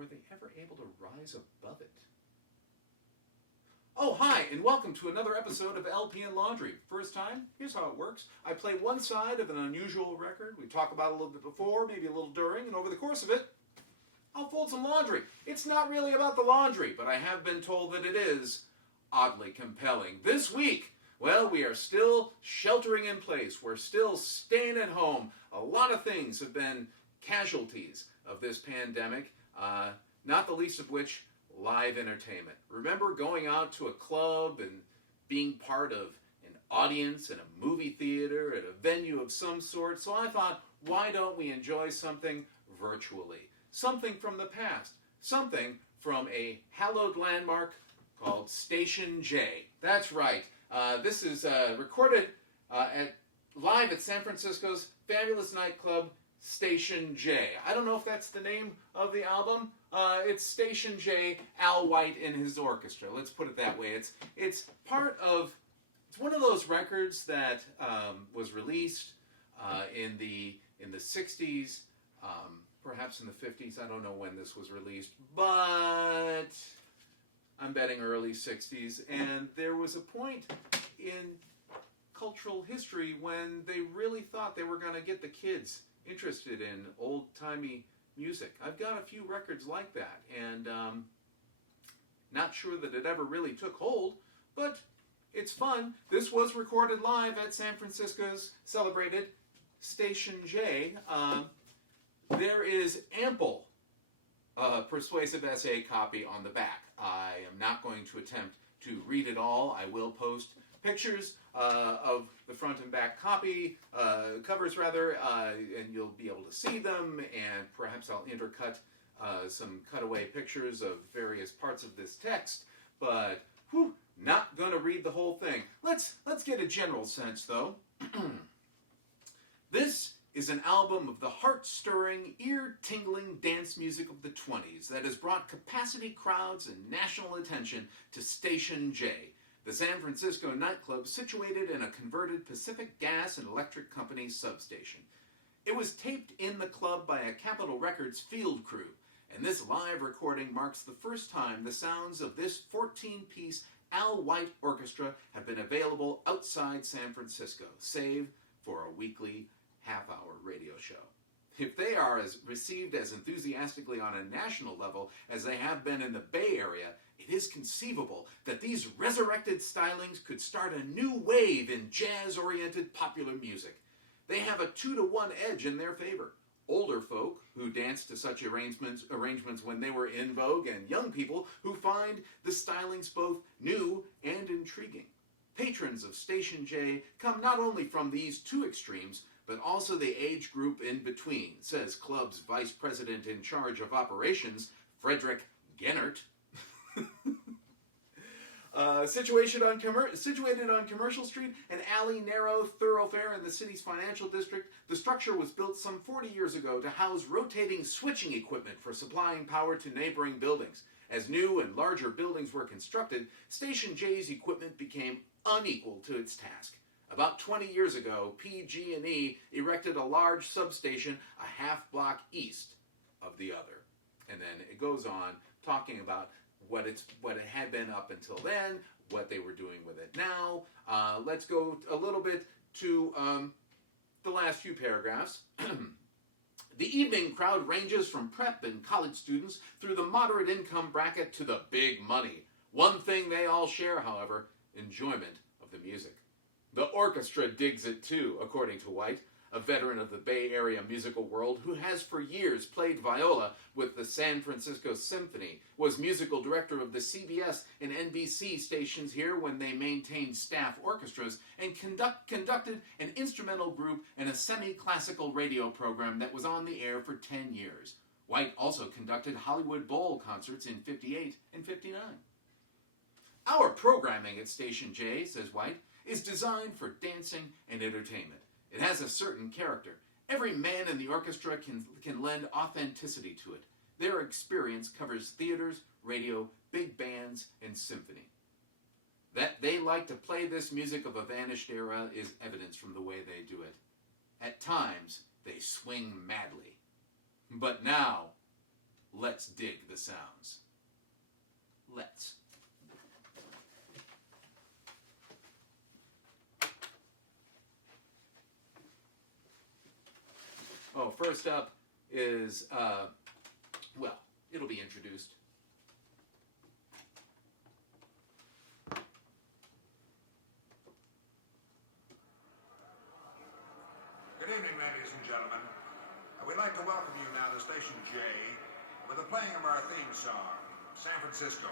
were they ever able to rise above it? Oh, hi, and welcome to another episode of LP and Laundry. First time, here's how it works. I play one side of an unusual record. We talk about it a little bit before, maybe a little during, and over the course of it, I'll fold some laundry. It's not really about the laundry, but I have been told that it is oddly compelling. This week, well, we are still sheltering in place. We're still staying at home. A lot of things have been casualties of this pandemic, not the least of which live entertainment. Remember going out to a club and being part of an audience in a movie theater at a venue of some sort? So I thought, why don't we enjoy something virtually? Something from the past. Something from a hallowed landmark called Station J. That's right. This is recorded live at San Francisco's fabulous nightclub, Station J. I don't know if that's the name of the album. It's Station J, Al White and his orchestra. Let's put it that way. It's one of those records that was released in the 60s, perhaps in the 50s. I don't know when this was released, but I'm betting early 60s. And there was a point in cultural history when they really thought they were going to get the kids interested in old-timey music. I've got a few records like that, and not sure that it ever really took hold, but it's fun. This was recorded live at San Francisco's celebrated Station J. There is ample persuasive essay copy on the back. I am not going to attempt to read it all. I will post pictures of the front and back covers rather, and you'll be able to see them, and perhaps I'll intercut some cutaway pictures of various parts of this text, but not going to read the whole thing. Let's get a general sense, though. This is an album of the heart-stirring, ear-tingling dance music of the 20s that has brought capacity crowds and national attention to Station J, the San Francisco nightclub situated in a converted Pacific Gas and Electric Company substation. It was taped in the club by a Capitol Records field crew, and this live recording marks the first time the sounds of this 14-piece Al White orchestra have been available outside San Francisco, save for a weekly half-hour radio show. If they are received as enthusiastically on a national level as they have been in the Bay Area, it is conceivable that these resurrected stylings could start a new wave in jazz-oriented popular music. They have a 2-to-1 edge in their favor. Older folk who danced to such arrangements when they were in vogue, and young people who find the stylings both new and intriguing. Patrons of Station J come not only from these two extremes, but also the age group in between, says club's vice president in charge of operations, Frederick Gennert. Situated on Commercial Street, an alley, narrow thoroughfare in the city's financial district, the structure was built some 40 years ago to house rotating switching equipment for supplying power to neighboring buildings. As new and larger buildings were constructed, Station J's equipment became unequal to its task. About 20 years ago, PG&E erected a large substation a half block east of the other. And then it goes on talking about what it had been up until then, what they were doing with it now. Let's go a little bit to the last few paragraphs. The evening crowd ranges from prep and college students through the moderate income bracket to the big money. One thing they all share, however, enjoyment of the music. The orchestra digs it too, according to White, a veteran of the Bay Area musical world who has for years played viola with the San Francisco Symphony, was musical director of the CBS and NBC stations here when they maintained staff orchestras, and conducted an instrumental group and a semi-classical radio program that was on the air for 10 years. White also conducted Hollywood Bowl concerts in 58 and 59. Our programming at Station J, says White, is designed for dancing and entertainment. It has a certain character. Every man in the orchestra can lend authenticity to it. Their experience covers theaters, radio, big bands, and symphony. That they like to play this music of a vanished era is evidence from the way they do it. At times, they swing madly. But now, Let's dig the sounds. Let's. Oh, first up is, well, it'll be introduced. Good evening, ladies and gentlemen. We'd like to welcome you now to Station J with the playing of our theme song, San Francisco.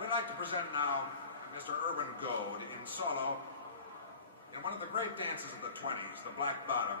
We'd like to present now Mr. Urban Goad in solo in one of the great dances of the 20s, the Black Bottom.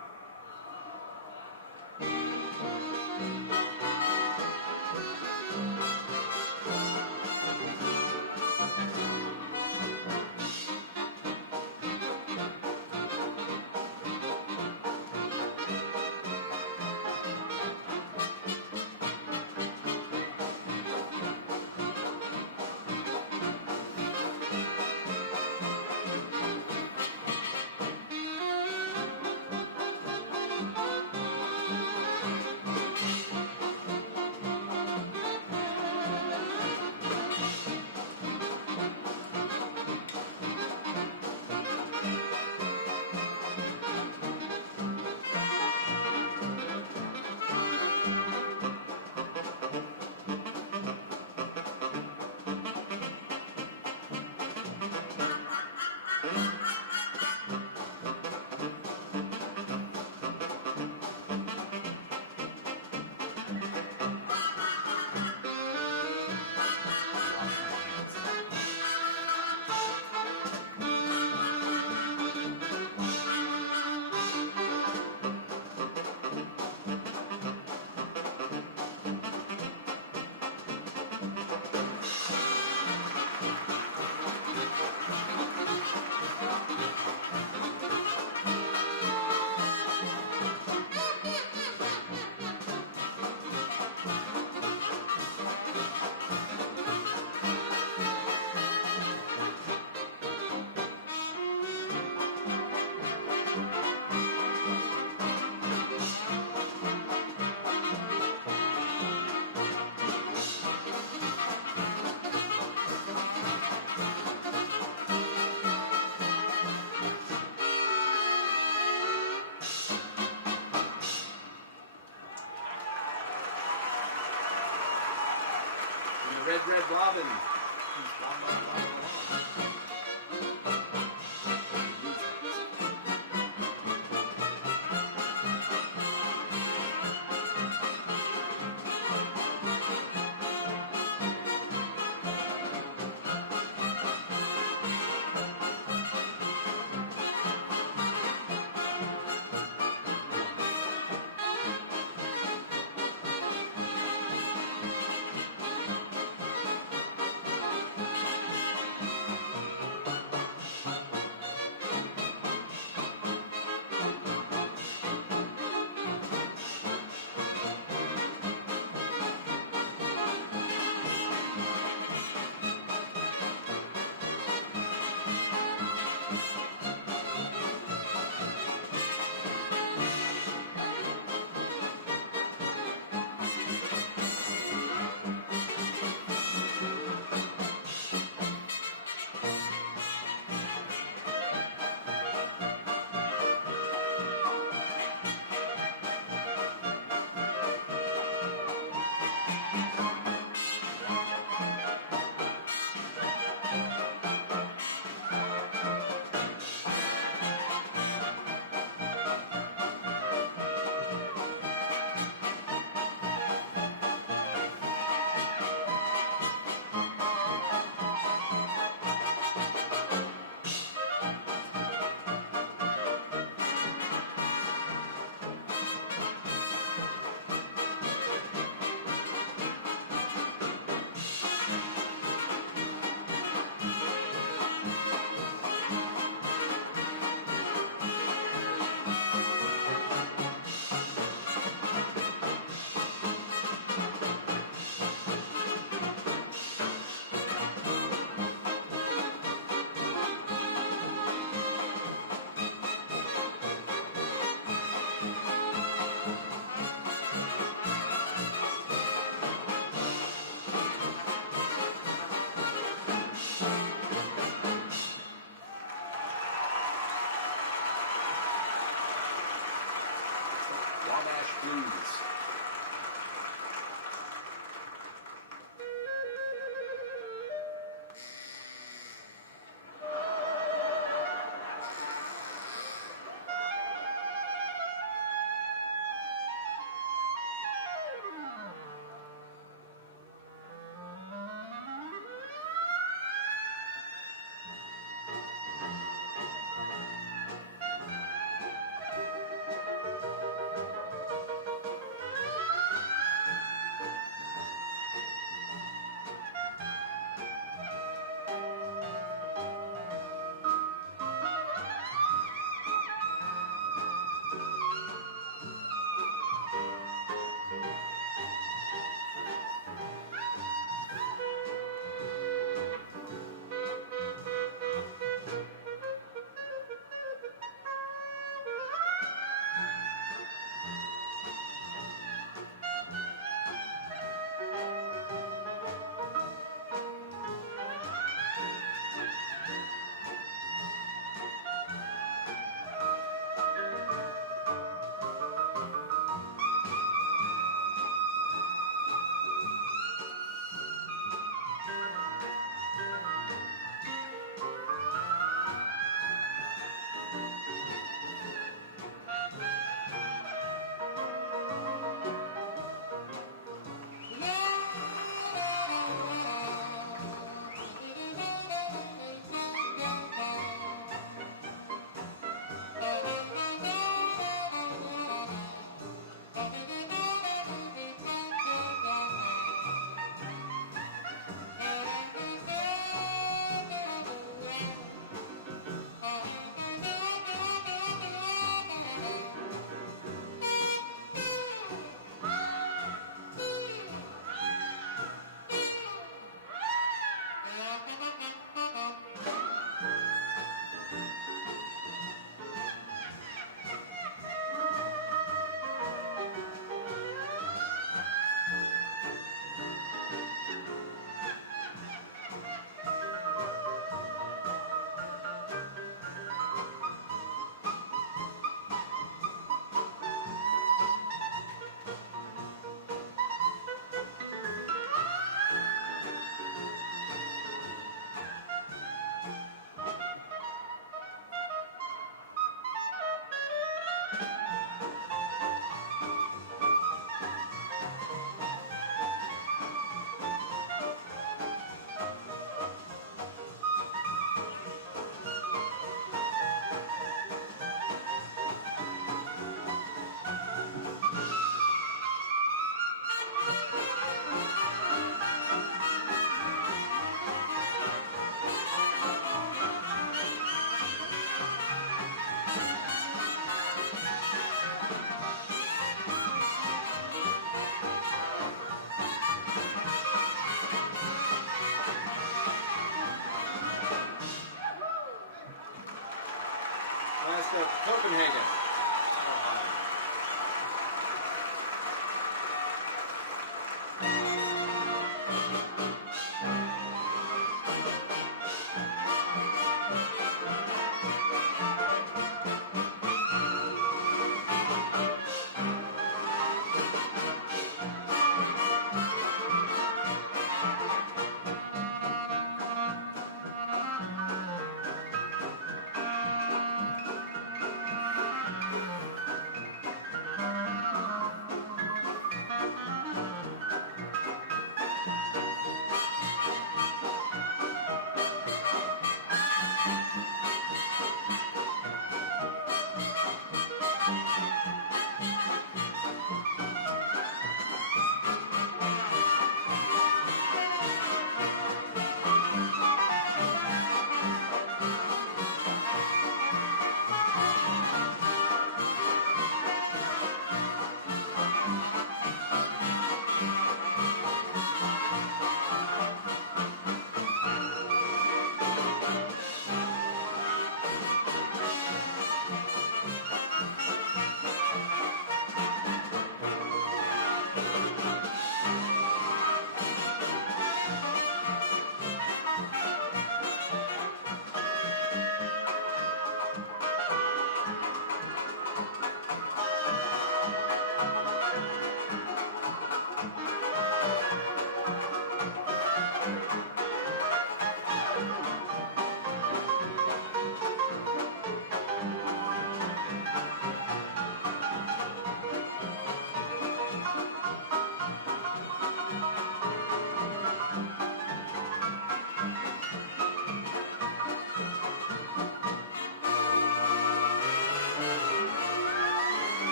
Red, Red Robin. He's bobbing along. Wabash Blues.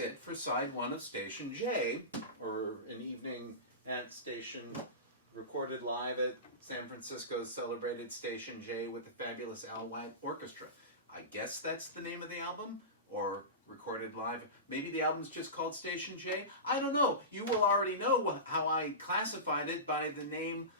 it for side one of Station J, or an evening at Station, recorded live at San Francisco's celebrated Station J with the fabulous Al White Orchestra. I guess that's the name of the album, or recorded live. Maybe the album's just called Station J. I don't know. You will already know how I classified it by the name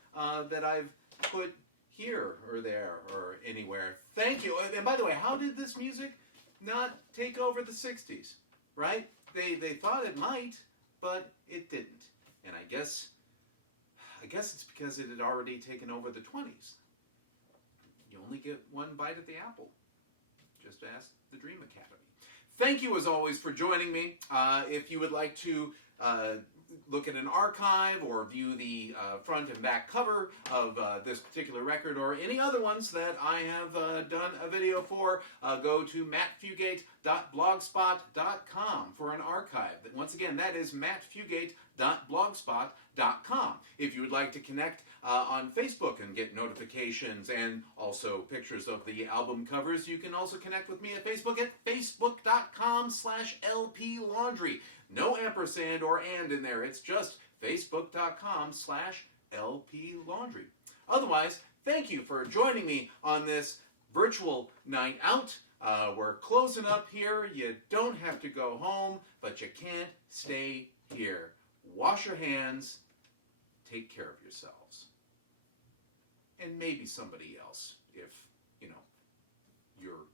that I've put here or there or anywhere. Thank you. And by the way, how did this music not take over the 60s, right? They thought it might, but it didn't. And I guess it's because it had already taken over the 20s. You only get one bite at the apple. Just ask the Dream Academy. Thank you, as always, for joining me. If you would like to look at an archive or view the front and back cover of this particular record or any other ones that I have done a video for, go to mattfugate.blogspot.com for an archive. Once again, that is mattfugate.blogspot.com. If you would like to connect on Facebook and get notifications and also pictures of the album covers, you can also connect with me at Facebook at facebook.com/lplaundry. No ampersand or and in there. It's just facebook.com/lplaundry. Otherwise, thank you for joining me on this virtual night out. We're closing up here. You don't have to go home, but you can't stay here. Wash your hands. Take care of yourselves. And maybe somebody else if, you're